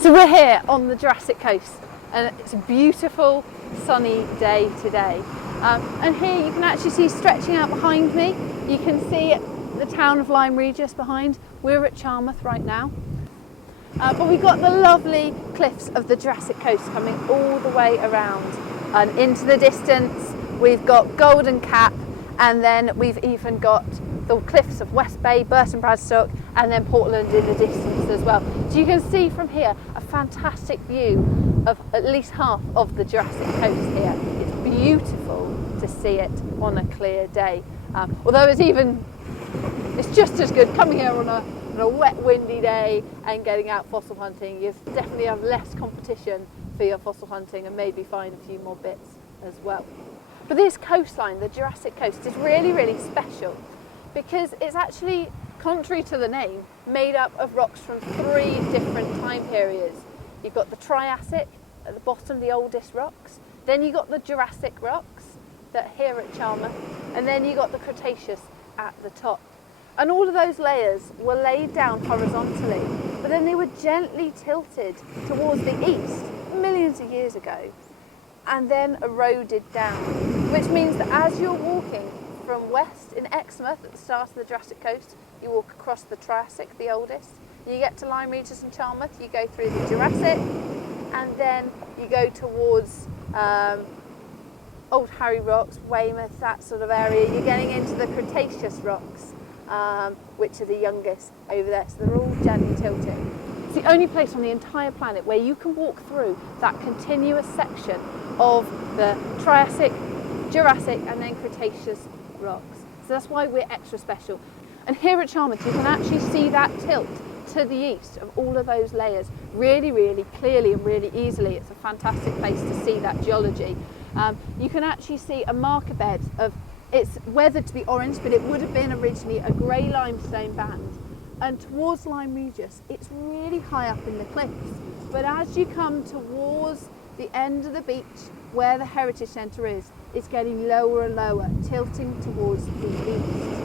So we're here on the Jurassic Coast and it's a beautiful sunny day today. And here you can actually see, stretching out behind me, you can see the town of Lyme Regis behind. We're at Charmouth right now. But we've got the lovely cliffs of the Jurassic Coast coming all the way around and into the distance. We've got Golden Cap, and then we've even got the cliffs of West Bay, Burton Bradstock, and then Portland in the distance as well. So you can see from here a fantastic view of at least half of the Jurassic Coast here. It's beautiful to see it on a clear day. Although it's just as good coming here on a wet, windy day and getting out fossil hunting. You definitely have less competition for your fossil hunting and maybe find a few more bits as well. But this coastline, the Jurassic Coast, is really, really special because it's actually, contrary to the name, made up of rocks from 3 different time periods. You've got the Triassic at the bottom, the oldest rocks. Then you've got the Jurassic rocks that are here at Charmouth. And then you've got the Cretaceous at the top. And all of those layers were laid down horizontally, but then they were gently tilted towards the east millions of years ago and then eroded down, which means that as you're walking from west in Exmouth at the start of the Jurassic Coast, you walk across the Triassic, the oldest, you get to Lyme Regis and Charmouth, you go through the Jurassic, and then you go towards Old Harry Rocks, Weymouth, that sort of area. You're getting into the Cretaceous rocks, which are the youngest over there, so they're all gently tilting. It's the only place on the entire planet where you can walk through that continuous section of the Triassic, Jurassic and then Cretaceous rocks. So that's why we're extra special. And here at Charmouth you can actually see that tilt to the east of all of those layers really, really clearly and really easily. It's a fantastic place to see that geology. You can actually see a marker bed of, it's weathered to be orange, but it would have been originally a grey limestone band. And towards Lyme Regis, it's really high up in the cliffs. But as you come towards the end of the beach, where the Heritage Centre is, it's getting lower and lower, tilting towards the east.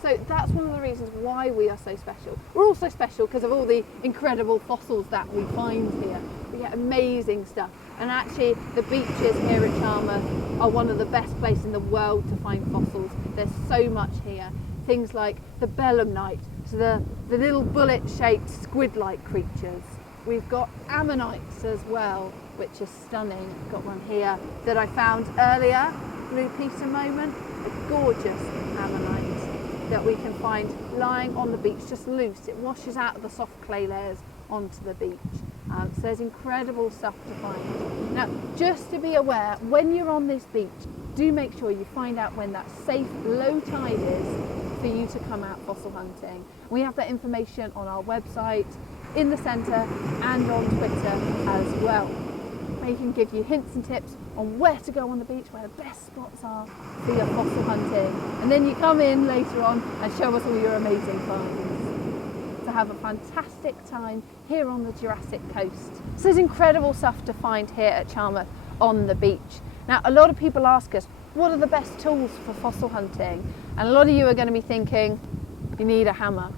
So that's one of the reasons why we are so special. We're also special because of all the incredible fossils that we find here. We get amazing stuff. And actually the beaches here at Charmouth are one of the best places in the world to find fossils. There's so much here. Things like the belemnite, so the little bullet-shaped squid-like creatures. We've got ammonites as well, which is stunning. We've got one here that I found earlier, Blue Peter moment, a gorgeous ammonite that we can find lying on the beach, just loose. It washes out of the soft clay layers onto the beach. So there's incredible stuff to find. Now, just to be aware, when you're on this beach, do make sure you find out when that safe low tide is for you to come out fossil hunting. We have that information on our website, in the centre and on Twitter as well. We can give you hints and tips on where to go on the beach, where the best spots are for your fossil hunting. And then you come in later on and show us all your amazing finds. To have a fantastic time here on the Jurassic Coast. So there's incredible stuff to find here at Charmouth on the beach. Now, a lot of people ask us, what are the best tools for fossil hunting? And a lot of you are going to be thinking, you need a hammer.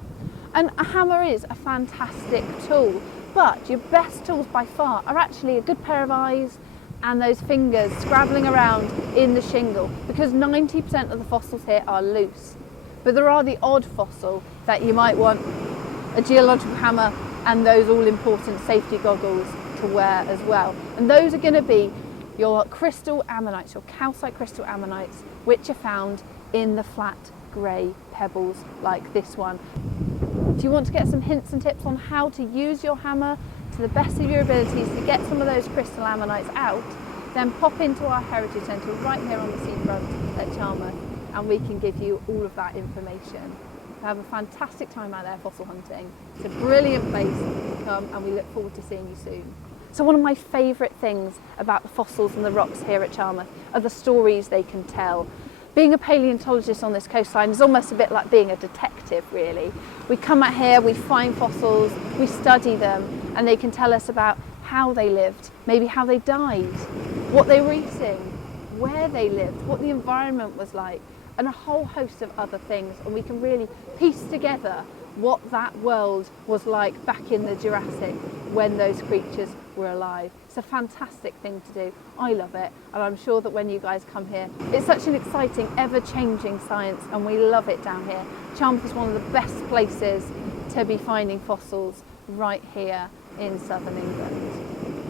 And a hammer is a fantastic tool, but your best tools by far are actually a good pair of eyes and those fingers scrabbling around in the shingle, because 90% of the fossils here are loose. But there are the odd fossil that you might want a geological hammer and those all-important safety goggles to wear as well. And those are going to be your crystal ammonites, your calcite crystal ammonites, which are found in the flat grey pebbles like this one. If you want to get some hints and tips on how to use your hammer to the best of your abilities to get some of those crystal ammonites out, then pop into our Heritage Centre right here on the seafront at Charmouth and we can give you all of that information. Have a fantastic time out there fossil hunting. It's a brilliant place to come and we look forward to seeing you soon. So one of my favourite things about the fossils and the rocks here at Charmouth are the stories they can tell. Being a paleontologist on this coastline is almost a bit like being a detective, really. We come out here, we find fossils, we study them, and they can tell us about how they lived, maybe how they died, what they were eating, where they lived, what the environment was like, and a whole host of other things, and we can really piece together what that world was like back in the Jurassic when those creatures were alive. It's a fantastic thing to do. I love it, and I'm sure that when you guys come here, it's such an exciting, ever-changing science, and we love it down here. Charmouth is one of the best places to be finding fossils right here in southern England.